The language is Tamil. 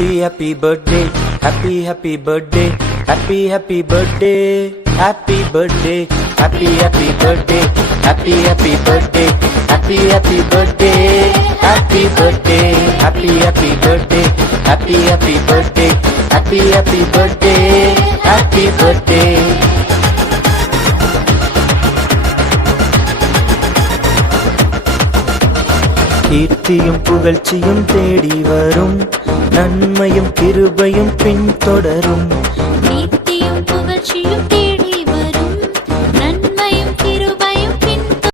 happy birthday, happy birthday, happy birthday, happy birthday, happy birthday, happy birthday, happy birthday, happy birthday, happy birthday, happy birthday, happy birthday, happy birthday. கீர்த்தியும் புகழ்ச்சியும் தேடி வரும், நன்மையும் கிருபையும் பின்தொடரும்.